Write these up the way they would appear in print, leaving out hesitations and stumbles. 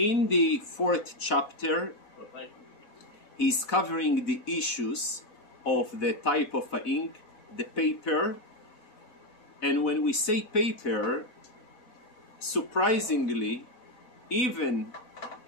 In the fourth chapter, he's covering the issues of the type of ink, the paper. And when we say paper, surprisingly, even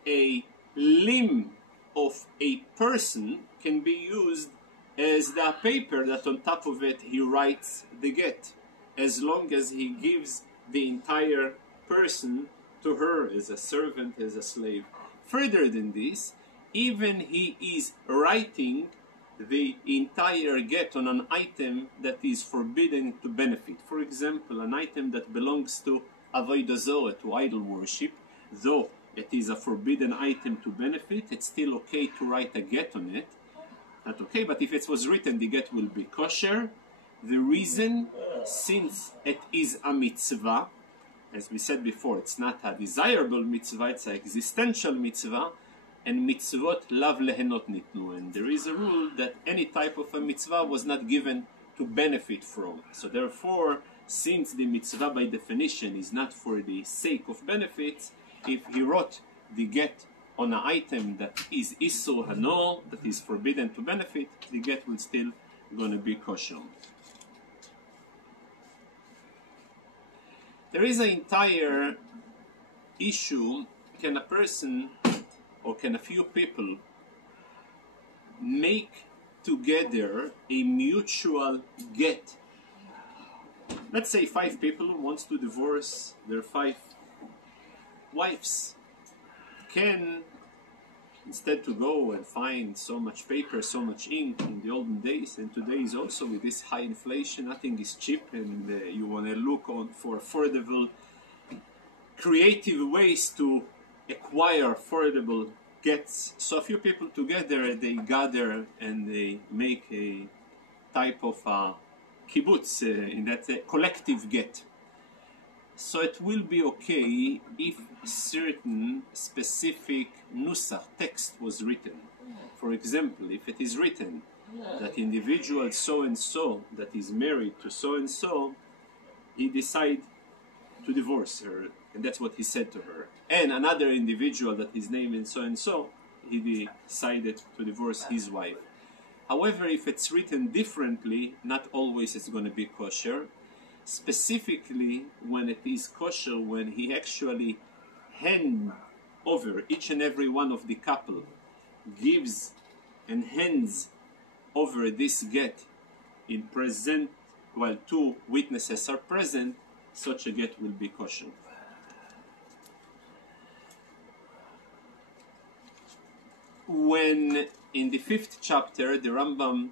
a limb of a person can be used as the paper that on top of it he writes the get, as long as he gives the entire person to her as a servant, as a slave. Further than this, even he is writing the entire get on an item that is forbidden to benefit. For example, an item that belongs to avodah zarah, to idol worship, though it is a forbidden item to benefit, it's still okay to write a get on it. Not okay, but if it was written, the get will be kosher. The reason, since it is a mitzvah, as we said before, it's not a desirable mitzvah, it's an existential mitzvah, and mitzvot lav lehenot nitnu. And there is a rule that any type of a mitzvah was not given to benefit from. So therefore, since the mitzvah by definition is not for the sake of benefits, if he wrote the get on an item that is isur hano, that is forbidden to benefit, the get will still going to be kosher. There is an entire issue: can a person or can a few people make together a mutual get? Let's say 5 people wants to divorce their 5 wives. Can, instead to go and find so much paper, so much ink in the olden days, and today is also with this high inflation, nothing is cheap, and you want to look on for affordable, creative ways to acquire affordable gets. So a few people together, they gather and they make a type of a kibbutz, in that collective get. So it will be okay if certain specific nusach, text, was written. For example, if it is written that individual so-and-so that is married to so-and-so, he decided to divorce her, and that's what he said to her. And another individual that is named so-and-so, he decided to divorce his wife. However, if it's written differently, not always it's going to be kosher. Specifically, when it is kosher, when he actually hand over each and every one of the couple, gives and hands over this get in present, while 2 witnesses are present, such a get will be kosher. When in the 5th chapter the Rambam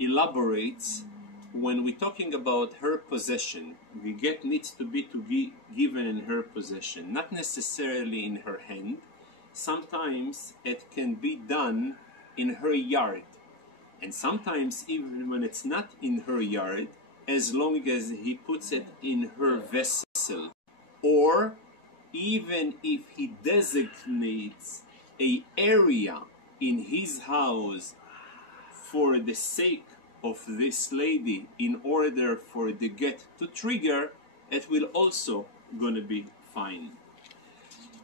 elaborates, when we're talking about her possession, the get needs to be given in her possession, not necessarily in her hand. Sometimes it can be done in her yard, and sometimes even when it's not in her yard, as long as he puts it in her vessel, or even if he designates an area in his house for the sake of this lady in order for the get to trigger, it will also gonna be fine.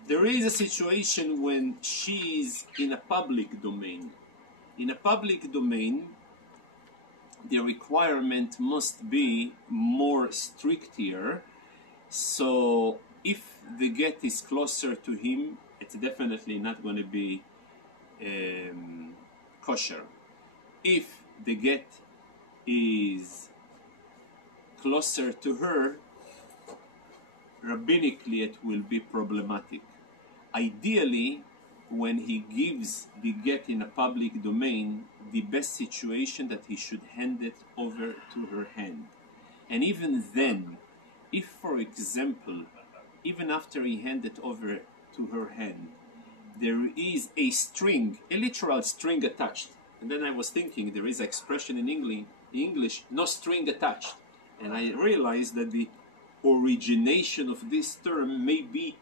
There is a situation when she is in a public domain. In a public domain, the requirement must be more strict here. So if the get is closer to him, it's definitely not going to be kosher. If the get is closer to her, rabbinically it will be problematic. Ideally, when he gives the get in a public domain, the best situation that he should hand it over to her hand. And even then, if for example, even after he handed it over to her hand, there is a string, a literal string attached. And then I was thinking, there is an expression in English, no string attached. And I realized that the origination of this term may be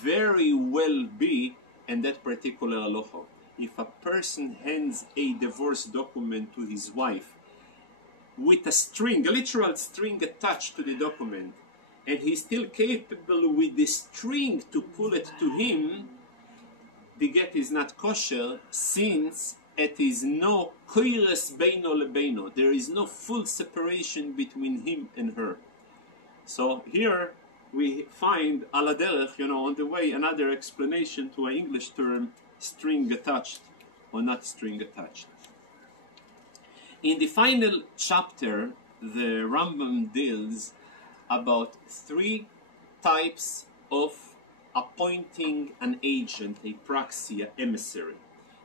very well be in that particular halacha. If a person hands a divorce document to his wife with a string, a literal string attached to the document, and he's still capable with the string to pull it to him, the get is not kosher, since it is no koires beino lebeino. There is no full separation between him and her. So here we find ala derech, on the way, another explanation to an English term, string attached or not string attached. In the final chapter, the Rambam deals about 3 types of appointing an agent, a praxi, an emissary.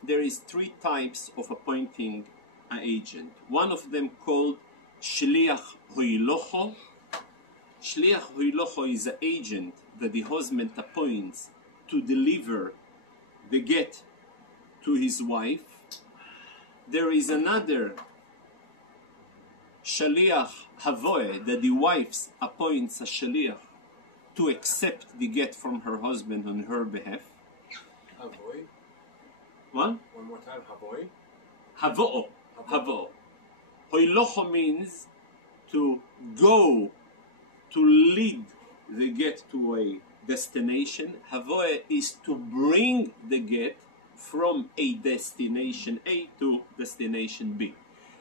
There is 3 types of appointing an agent. One of them called shliach hoilocho. Shliach hoilocho is an agent that the husband appoints to deliver the get to his wife. There is another shaliach havoe, that the wife appoints a shaliach to accept the get from her husband on her behalf. Havoy? What? One more time, havoy? Havo'o. Havo'o. Hoilocho means to go, to lead the get to a destination. Havoe is to bring the get from a destination A to destination B.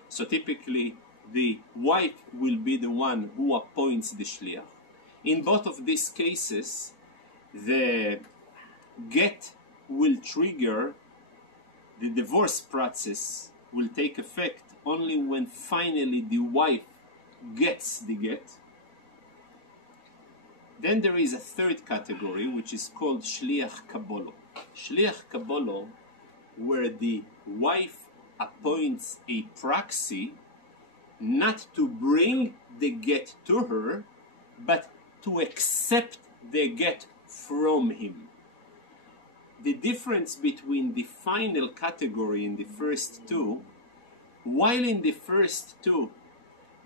So typically the wife will be the one who appoints the shliach. In both of these cases, the get will trigger, the divorce process will take effect only when finally the wife gets the get. Then there is a 3rd category, which is called shliach kabolo. Shliach kabolo, where the wife appoints a praxi not to bring the get to her, but to accept the get from him. The difference between the final category and the first 2, while in the first 2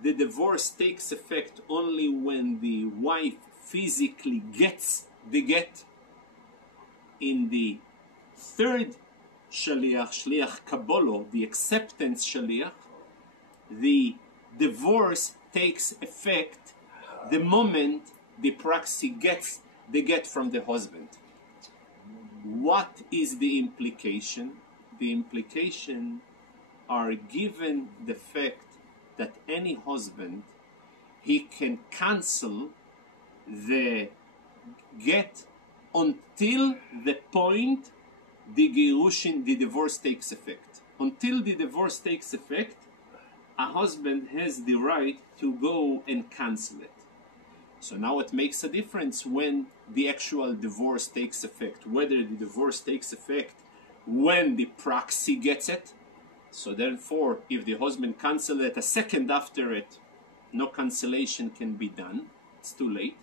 the divorce takes effect only when the wife physically gets the get, in the 3rd shaliach, shliach kabolo, the acceptance shaliach, the divorce takes effect the moment the praxi gets the get from the husband. What is the implication? The implication are given the fact that any husband, he can cancel the get until the point the Gerushin, the divorce takes effect. Until the divorce takes effect, a husband has the right to go and cancel it. So now it makes a difference when the actual divorce takes effect, whether the divorce takes effect when the praxi gets it. So therefore, if the husband cancels it a second after it, no cancellation can be done. It's too late.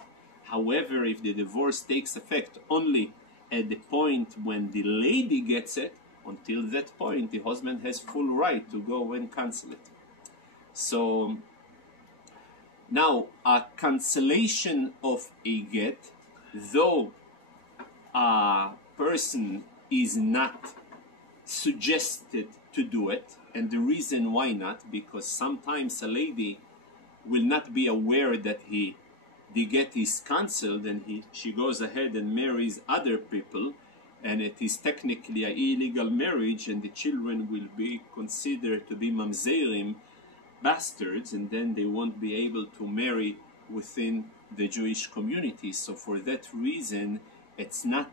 However, if the divorce takes effect only at the point when the lady gets it, until that point, the husband has full right to go and cancel it. So now, a cancellation of a get, though a person is not suggested to do it, and the reason why not, because sometimes a lady will not be aware that the get is cancelled, and she goes ahead and marries other people, and it is technically an illegal marriage, and the children will be considered to be mamzerim, bastards, and then they won't be able to marry within the Jewish community. So for that reason, it's not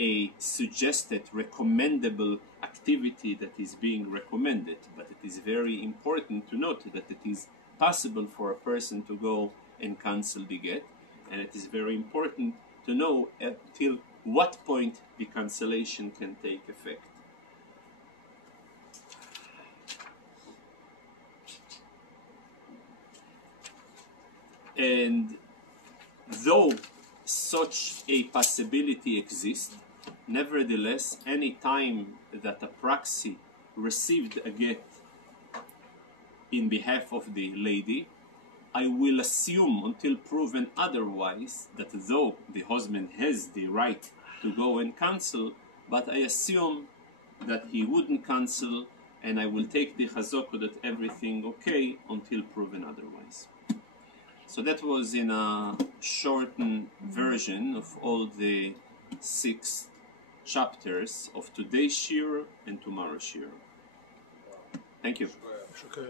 a suggested, recommendable activity that is being recommended, but it is very important to note that it is possible for a person to go and cancel the get, and it is very important to know till what point the cancellation can take effect. And though such a possibility exists, nevertheless, any time that a praxi received a get in behalf of the lady, I will assume, until proven otherwise, that though the husband has the right to go and cancel, but I assume that he wouldn't cancel, and I will take the chazaka that everything okay until proven otherwise. So that was in a shortened version of all the 6 chapters of today's shir and tomorrow's shir. Thank you. שוקר.